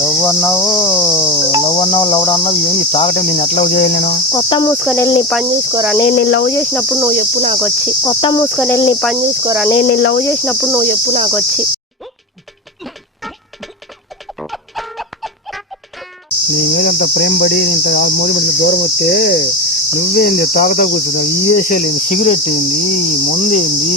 Love అన్నావు love అన్నావు ఏంటి తాగటం నేను ఎట్లా లవ్ చేయాలి? నేను కొత్త మూసుకొని వెళ్ళి నీ పని చూసుకోరా. నేను లవ్ చేసినప్పుడు నువ్వు చెప్పు నాకు వచ్చి. కొత్త మూసుకొని వెళ్ళి నీ పని చూసుకోరా. నేను లవ్ చేసినప్పుడు నువ్వు చెప్పు నాకు వచ్చి. నీ మీద అంత ప్రేమ పడి ఇంత మోది పడి దూరం వస్తే నువ్వేంది తాగుతా కూర్చున్నావు? ఈ వేసేలేంది, సిగరెట్ ఏంది, మందు ఏంది,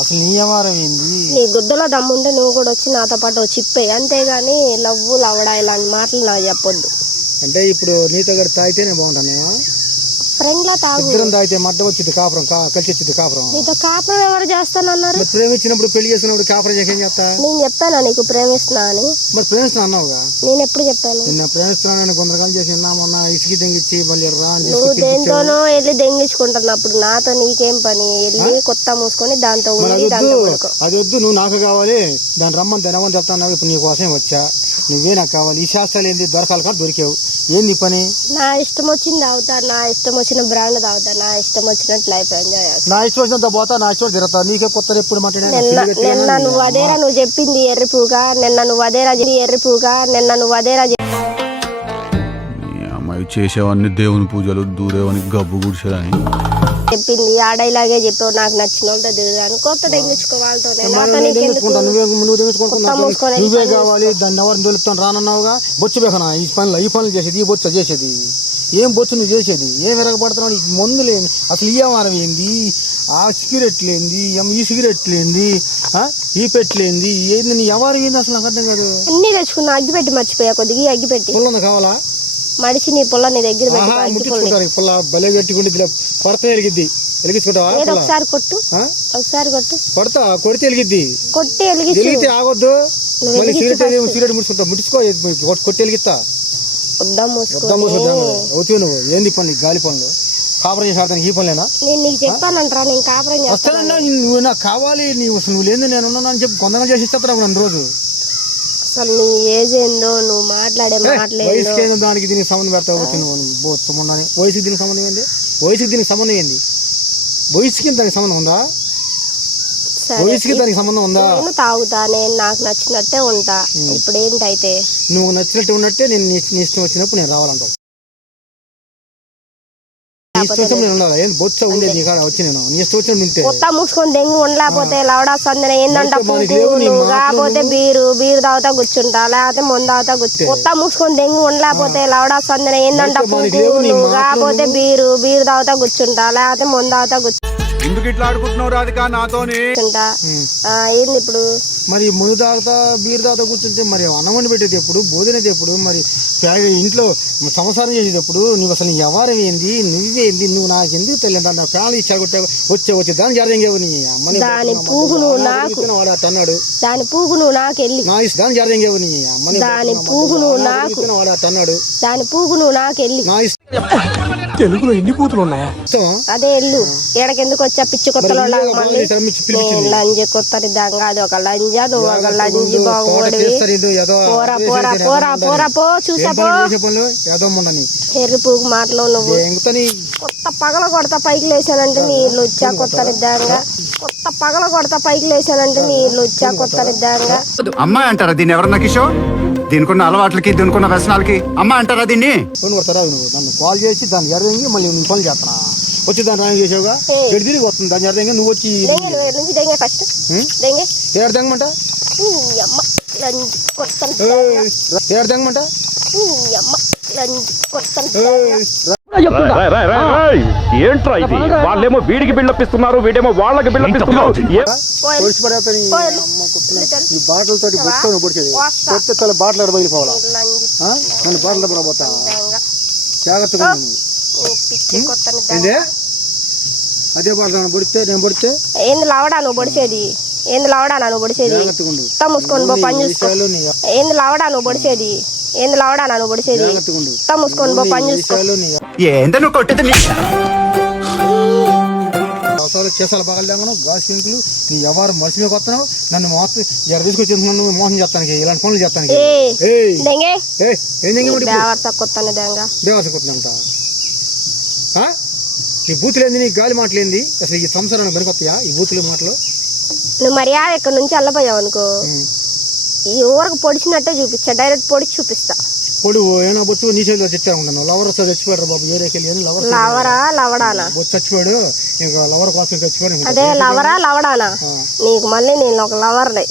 అసలు నీ వ్యవహారం ఏంది? నీ గుద్దలో దమ్ముంటే నువ్వు కూడా వచ్చి నాతో పాటు చిప్పే, అంతేగాని లవ్వు లవడా ఇలాంటి మాటలు నాకు చెప్పొద్దు. అంటే ఇప్పుడు నీతో కూడా తాగితేనే బాగుంటాను. ఫ్రెండ్ లా తాగు. ఇద్దరం తాగితే మడ్డ వచ్చింది కాపురం, కలిసి వచ్చింది కాపురం. నీతో కాపురం ఎవరు చేస్తానన్నారు? ప్రేమించినప్పుడు పెళ్లి చేసినప్పుడు కాపురం చేసేం చేస్తా? నేను చెప్పానా నీకు ప్రేమిస్తున్నా అని? మరి ప్రేమిస్తున్నా అన్నావుగా. నేను ఎప్పుడు చెప్పాను? నిన్న ప్రేమిస్తున్నాను కొందరు చేసి మొన్న ఇసుకి దెంగిచ్చి మళ్ళీ రా. నువ్వు దేంతోనో వెళ్ళి దెంగించుకుంటున్నప్పుడు నాతో నీకేం పని? వెళ్ళి కొత్త మూసుకొని దాంతో అది వద్దు, నువ్వు నాకు కావాలి. దాన్ని రమ్మని తెనవని చెప్తాను. ఇప్పుడు నీ కోసం వచ్చా, నువ్వే నాకు కావాలి. ఈ శాస్త్రాలు ఏంది దొరకాలి కానీ దొరికావు. ఏంది పని? నా ఇష్టం వచ్చింది తాగుతా, నా ఇష్టం వచ్చిన బ్రాండ్ తాగుతా, నా ఇష్టం వచ్చినట్టు లైఫ్ ఎంజాయ్ చేస్తా. నా ఇష్టం వచ్చినంత పోతా, నా ఇష్టం తిరుగుతా. నీకే కొత్త ఎప్పుడు నిన్న నువ్వు అదేరా నువ్వు చెప్పింది ఎర్రిపుగా. నిన్న నువ్వు అదేరా ఎర్రిపుగా. నిన్న నువ్వు అదేరా అమ్మాయి చేసేవన్నీ దేవుని పూజలు, దూరేవని గబ్బు గుడిసేదని చెప్పింది. ఆ డైలాగే చెప్పావు. నాకు నచ్చిన వాళ్ళతో దిగుదాను, కొత్త తెగించుకో వాళ్ళతో. నువ్వే కావాలి. దాన్ని ఎవరిని దొరుకుతాను రానన్నావుగా. బొచ్చు బెకనా ఈ పనులు చేసేది, ఈ బొచ్చు చేసేది. ఏం బొచ్చు నువ్వు చేసేది? ఏం విరగబడుతున్నావు? నీకు మందు లేని అసలు ఈ వారం ఏంది? ఆ సిగరెట్లు ఏంది? ఈ సిగరెట్లు ఏంది? ఈ పెట్లేంది? ఏంది నీ ఎవరు ఏంది అసలు నాకు అర్థం కాదు. అన్ని తెచ్చుకున్నా, అగ్గిపెట్టి మర్చిపోయా. కొద్దిగా అగ్గిపెట్టి పుల్ల కావాలా? మడిచి నీ పుల్ల నీ దగ్గర పుల్ల బలే పెట్టుకుంటే కొరత వెలిగిద్ది. వెలిగించుకుంటావా? ఒకసారి కొట్టు, ఒకసారి కొట్టు. కొడతా, కొడితే వెలిగిద్ది. కొట్టి వెలిగిస్తే ఆగొద్దు. మళ్ళీ సిగరెట్ ముడుచుకుంటా, ముడుచుకో, కొట్టి వెలిగిస్తా. అవుతావు నువ్వు. ఏంది పనులు? గాలి పనులు. కాపురం చేసి ఆడతానికి ఈ పనులేనా? నేను నీకు చెప్పానంటారా నేను కాపురం వస్తానన్నా. నువ్వు నాకు కావాలి. నువ్వు లేదు నేను ఉన్నాను చెప్పి కొందరు చేసి ఇస్తాను నన్ను రోజు. అసలు నీ ఏజ్ ఏందో, నువ్వు మాట్లాడే మాట్లాడేదో దానికి దీనికి సంబంధం పెడతావు. వయసుకి దీనికి సంబంధం ఏంది? వయసుకి దీనికి సంబంధం ఏంది? వయసుకి దానికి సంబంధం ఉందా? వయసుకి దానికి సంబంధం ఉందా? నేను తాగుతా, నేను నాకు నచ్చినట్టే ఉంటా. ఇప్పుడు ఏంటైతే నువ్వు నచ్చినట్టు ఉన్నట్టే నేను నీ ఇష్టం వచ్చినప్పుడు నేను రావాలంటావు. కొత్త మూసుకొని దెంగి ఉండలేకపోతే లవడా సందన ఏందంట కాకపోతే బీరు తాగుతా కూర్చుంటా, లేకపోతే ముందు తాగుతా కూర్చు. కొత్త మూసుకొని దెంగి ఉండలేకపోతే లవడా సందన ఏందంట కాకపోతే బీరు తాగుతా కూర్చుంటా, లేకపోతే ముందు తాగుతా కూర్చు. ఎందుకు ఇట్లా ఆడుకుంటున్నావు రాధిక నాతోని? ఏంది ఇప్పుడు మరి ముందు తాగుతా బీరు తాగుతా కూర్చుంటే మరి అన్నం వండి పెట్టేది ఎప్పుడు? భోజనం ఎప్పుడు? మరి ఇంట్లో సంసారం చేసేది ఎప్పుడు? నువ్వు అసలు వ్యవహారం ఏంది? నువ్వేంది? నువ్వు నాకు ఎందుకు తెలియదు? నా ఫ్యామిలీ ఇచ్చా వచ్చే దాని జరదేంగేవు. నీ అమ్మని దాని పూగు నువ్వు నాకు అన్నాడు. దాని పూగు నువ్వు నాకు వెళ్ళి దాని జరదేంగేవు. నీ అమ్మని దాని పూగు నువ్వు నాకు అన్నాడు. దాని పూగు నువ్వు నాకు వెళ్ళి. తెలుగులో ఎన్ని పూతులు ఉన్నాయా? అదే ఎల్లు. ఎడకెందుకు వచ్చా పిచ్చి కొత్తలో లంజ కొత్తని దంగాది. ఒక లంజ, నువ్వు ఒక లంజి బాగుడివి. పోరా పోరా పోరా పోరా పో, చూసాపో ఎర్రి పూగు మాటలు. నువ్వు కొత్త పగల కొడతా పైకి లేసానంటే నీ ఇల్లు వచ్చా కొత్త నిద్దాంగా. కొత్త పగల కొడతా పైకి లేసానంటే నీ ఇల్లు వచ్చా కొత్త నిద్దాంగా. అమ్మాయి అంటారా దీన్ని? ఎవరన్నా కిషోర్ దీనికున్న అలవాట్లకి దీనికున్న వ్యసనాలకి అమ్మాయి అంటారా దీన్ని? నన్ను కాల్ చేసి దాన్ని జరదంగి మళ్ళీ నువ్వు పనులు చేస్తున్నా. వచ్చి దాన్ని రాని చేసావుగా, తిరిగి వస్తుంది దాన్ని జరదంగా. నువ్వు వచ్చి ఫస్ట్ ఏడదంగమంట ఏడదంగమంట ఏంట్రా ఇది? వాళ్ళేమో వీడికి బిల్డప్పిస్తున్నారు, వీడేమో వాళ్ళకి బిల్డప్పిస్తున్నారు. ఈ బాటలతో బొట్టుకొని పొడిచేది కొత్త తల బాటలు బయలుపోవాలా? మన బాటలు పోతా జాగ్రత్తగా. అదే బాటలు పొడితే నేను పొడితే ఏంది లావడా నువ్వు పొడిచేది? ఏంది లావడా నువ్వు పొడిచేది? మూసుకొని పో పని చూసుకో. ఏంది లావడా నువ్వు పొడిచేది? ఏంది లావడా నువ్వు పొడిచేది? మూసుకొని పో పని చూసుకో. చేసాలు బాగాలేమను గాసి పింకులు నీ ఎవరు మనిషి మీద వస్తున్నావు. నన్ను మొత్తం ఎక్కడ తీసుకొచ్చి మోసం చేస్తానికి, ఇలాంటి పనులు చేస్తానికి. కొత్తంట నీ బూతులేంది? నీ గాలి మాటలేంది? అసలు ఈ సంసారాన్ని బరికొస్తాయా ఈ బూతులు మాటలు? నువ్వు మర్యాద ఇక్కడ నుంచి వెళ్ళపోయావు అనుకో, ఈ ఊరకు పొడిచినట్టే చూపించా, డైరెక్ట్ పొడిచి చూపిస్తా. పొడి ఏమైనా బొచ్చు నీ చేతిలో తెచ్చానుకున్నాను. లవర్ వస్తే చచ్చిపోయారు బాబు, ఏరియాకి వెళ్ళి లవర్ లవరా లవడానా? బొచ్చు చచ్చిపోయాడు, ఇంకా లవర్ కోసం చచ్చిపోయాడు. అదే లవరా లవడానా? నీకు మళ్ళీ నేను ఒక లవర్ని.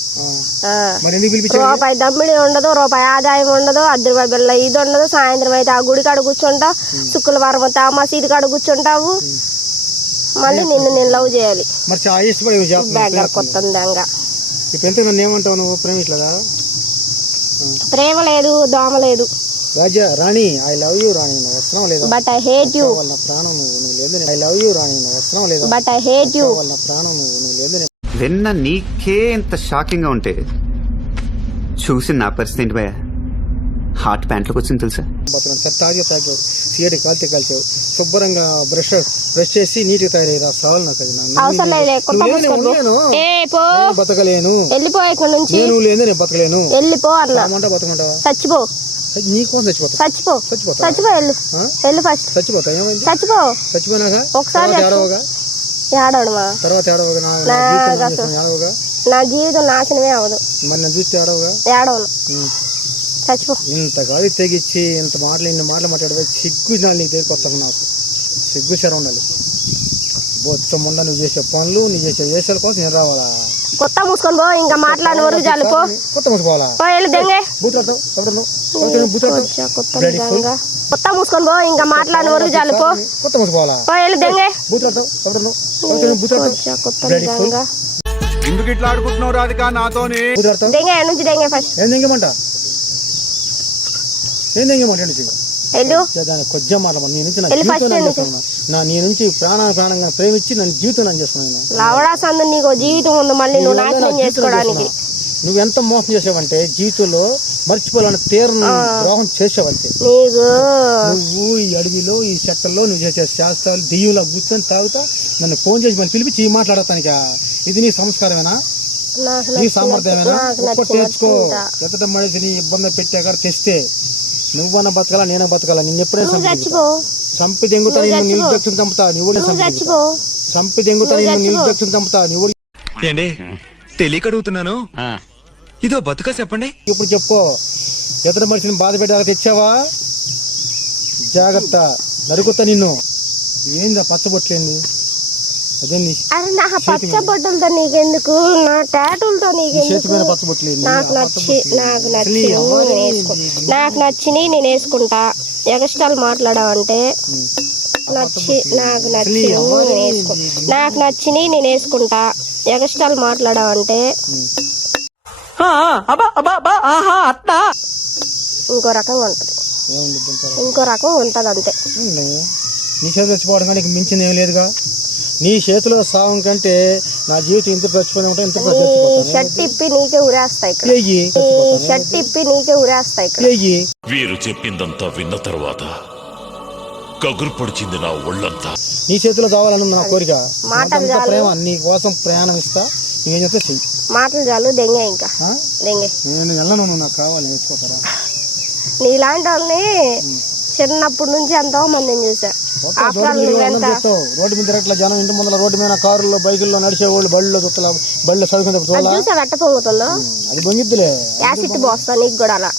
మరి ఎందుకు పిలిపించావు? రూపాయి దమ్మిడి ఉండదు, రూపాయి ఆదాయం ఉండదు, 10 రూపాయల బిళ్ళ ఇది ఉండదు. సాయంత్రం అయితే ఆ గుడి కాడ కూర్చుంటావు, శుక్రవారం అయితే ఆ మసీదు కాడ కూర్చుంటావు. మళ్ళీ నిన్ను నేను లవ్ చేయాలి. మరి చాలా ఇష్టపడి బ్యాగ్ కొత్త దెంగ. ఇప్పుడు ఎంత నన్ను ఏమంటావు నువ్వు? ప్రేమిట్లేదా? ప్రేమ లేదు, దోమ లేదు. రాజా రాణి, ఐ లవ్ యూ రాణి, నువ్వు వస్తున్నావు లేదా? But I hate you. వాళ్ళ ప్రాణం నువ్వు లేదు. ఐ లవ్ యూ రాణి, నువ్వు వస్తున్నావు లేదా? But I hate you. వాళ్ళ ప్రాణం నువ్వు లేదు. విన్న నీకే ఇంత షాకింగ్ గా ఉంటే చూసి నా పరిస్థితి ఏంటి భయ? హార్ట్ ప్యాంట్లోకి వచ్చింది తెలుసా? తాగి తాగావు, సిగరెట్ కాల్చావు, శుభ్రంగా బ్రష్ చేసి నీటికి తయారయ్యి సాల్. నాకు అది అవసరం లేదు. బతకలేను, వెళ్ళిపో ఇక్కడ నుంచి. నువ్వు లేదు నేను బతకలేను. వెళ్ళిపో అన్నా. బతకమంటావా? చచ్చిపో. నీకోసం చచ్చిపోతా. చచ్చిపో వెళ్ళు ఫస్ట్. చచ్చిపోతా. ఏమైంది? చచ్చిపో. చచ్చిపోయినాక ఒకసారి ఏడవగా, ఏడవడమా? తర్వాత ఏడవగా, ఏడవగా నా జీవితం నాశనమే అవదు. మరి నేను చూస్తే ఏడవగా, ఏడవను. చచ్చిపో. ఇంత గాలి తెగిచ్చి ఇంత మాటలు ఇన్ని మాటలు మాట్లాడదు. సిగ్గు నాలు నీకు దగ్గర కొత్తగా, నాకు సిగ్గు శరం ఉండాలి. మొత్తం ఉండ నువ్వు చేసే పనులు, నువ్వు చేసే వేషాల కోసం నేను రావాలా? కొత్త మూసుకొని పో, ఇంకా మాట్లాడిన వరకు చాలు. పో కొత్త మూసుకోవాలా? దెంగే. బూతులాడతావు. కొత్త మూసుకొని పో, ఇంకా మాట్లాడిన వరకు చాలు. పో కొత్త మూసుకోవాలా? దెంగే. బూతులాడతావు. ఎందుకు ఇట్లా ఆడుకుంటున్నావు రాధిక నాతోని? దెంగే నుంచి దెంగే ఫస్ట్. ఏం దెంగమంట? వెళ్ళు. కొంచెం మాట నీ నుంచి ప్రాణంగా ప్రేమించి నన్ను జీవితం చేస్తున్నాను. లవడా సందు నీకు జీవితం ఉంది, మళ్ళీ నువ్వు నాశనం చేసుకోవడానికి. నువ్వెంత మోసం చేసావంటే జీవితంలో మర్చిపోవాలని తీరని ద్రోహం చేసావంటే. నువ్వు ఈ అడవిలో ఈ చెట్టల్లో నువ్వు చేసే శాస్త్రాలు దెయ్యంలో కూర్చొని తాగుతా నన్ను ఫోన్ చేసి మళ్ళీ పిలిపించి ఈ మాట్లాడతానిక? ఇది నీ సంస్కారమేనా? నీ సామర్థ్యమేనా? ఒక్కటి నేర్చుకో. ఎత్తట మనిషిని ఇబ్బంది పెట్టాక తెస్తే నువ్వన్న బతకాలా, నేనే బతకాలా? నిన్ను ఎప్పుడైనా చంపి దెంగుతా, నిన్ను నిర్దక్షిణ చంపుతా. నువ్వు చంపి దెంగుతా, నిన్ను నిర్దక్షిణ చంపుతా. నువ్వు ఏండి తెలియక అడుగుతున్నాను, ఇదో బతుక చెప్పండి. ఇప్పుడు చెప్పు, ఎత్తట మనిషిని బాధ పెట్టాక తెచ్చావా? జాగ్రత్త, నరుకుతా నిన్ను. ఏందా పచ్చబొట్లేంది? అరే నా పచ్చబొట్టులతో నీకెందుకు, నా టాటూలతో నీకెందుకు? నాకు నచ్చి నేను వేసుకుంటా. ఎగస్టాల్ మాట్లాడావంటే నాకు నచ్చి నేను వేసుకుంటా. ఎగస్టాల్ మాట్లాడావంటే ఇంకో రకంగా ఉంటది, అంతే. నీ చేతిలో చచ్చిపోవడం కానీ మించింది ఏం లేదుగా. నీ చేతిలో సావం కంటే నా జీవితం ఇంత చచ్చిపోయి ఉంటే ఇంత షర్ట్ ఇప్పి నీకే ఉరేస్తాయి. వీరు చెప్పిందంతా విన్న తర్వాత కగురు పొడిచింది నా ఒళ్ళంతా. నీ చేతిలో కావాలని నా కోరిక. ప్రేమ, నీ కోసం ప్రయాణం ఇస్తా. నువ్వేం చెప్తే చెయ్యి. మాటలు చాలు, దెంగే. ఇంకా దెంగే. నేను వెళ్ళను, నాకు కావాలి. నేర్చుకోతారా? నీలాంటి వాళ్ళని చిన్నప్పటి నుంచి ఎంతో మందిని చూసా. రోడ్డు మీద తిరగట్లా జనం, ఇంటి ముందర రోడ్డు మీద కారుల్లో బైకుల్లో నడిచేవాళ్ళు, బళ్ళలో చూస్తా, బళ్ళు చదువుకుంటే చూసా వెట్ట పొంగుతుందో. అది బొంగిద్దులే. యాసిడ్ పోస్తా నీకు కూడా అలా.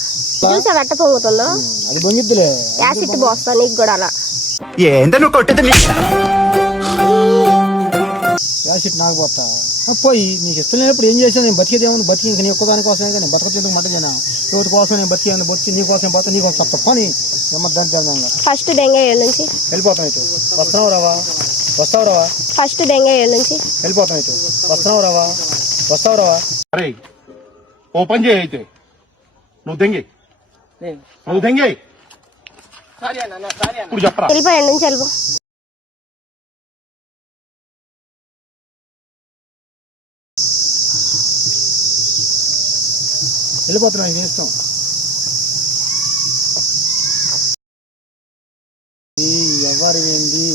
చూసా వెట్ట పొంగుతుందో. అది బొంగిద్దులే. యాసిడ్ పోస్తా నీకు కూడా అలా. ఏందో నువ్వు కొట్టేది? యాసిడ్ నాకు పోతా పోయి. నీకు ఇష్టం లేనప్పుడు ఏం చేసాను? నేను బతికేదేమో బతికి నీ ఒక్కదాని కోసమే కానీ బతకలేదు మట జనా. ఎవరి కోసం నేను బతికాను, బతికి నీ కోసం పోతా, నీ కోసం తప్ప పని దాని ఫస్ట్ దెంగే నుంచి వెళ్ళిపోతాను. అయితే వస్తావు రావా? ఫస్ట్ దెంగే నుంచి వెళ్ళిపోతాను. అయితే వస్తావు రావా? అరే ఓ పని చేయి, అయితే నువ్వు దెంగి ఇప్పుడు చెప్పరా? వెళ్ళిపోయాడు నుంచి వెళ్ళిపో. వెళ్ళిపోతున్నాను. ఇది ఇష్టం. ఎవరు ఏంది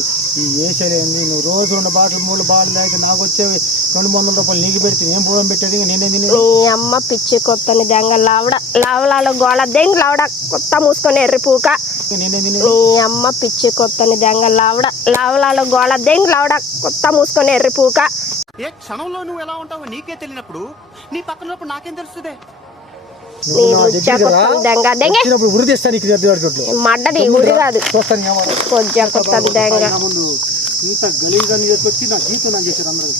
ఈ ఏషలు ఏంది? నువ్వు రోజు 2 బాటలు 3 బాటలు తాగి నాకు వచ్చేవి 200 రూపాయలు నీకు పెడితే నేను పూడం పెట్టేది. నేనే నీ అమ్మ పిచ్చి కొత్తని దెంగ లావడాలో గోళ దెంగ లావడ కొత్త మూసుకొని ఎర్రి పూక. నీ అమ్మ పిచ్చి కొత్తని దెంగ లావడాలో గోళ దెంగ లావడ కొత్త మూసుకొని ఎర్రి పూక. ఏ క్షణంలో నువ్వు ఎలా ఉంటావో నీకే తెలియనప్పుడు నీ పక్కనప్పుడు నాకేం తెలుస్తుంది? నువ్వు నా దగ్గరికి రా. దెంగ దెంగ వచ్చినప్పుడు ఉరి తీస్తాను ఇక్కడ చోట్లు మడ్డది ఉరి కాదు చూస్తాను ఏమో. కొద్దిగా కొత్త దెంగ ముందు ఇంత గలీజ్గా చేసుకొచ్చి నా జీవితం నాకు చేశారు అందరూ.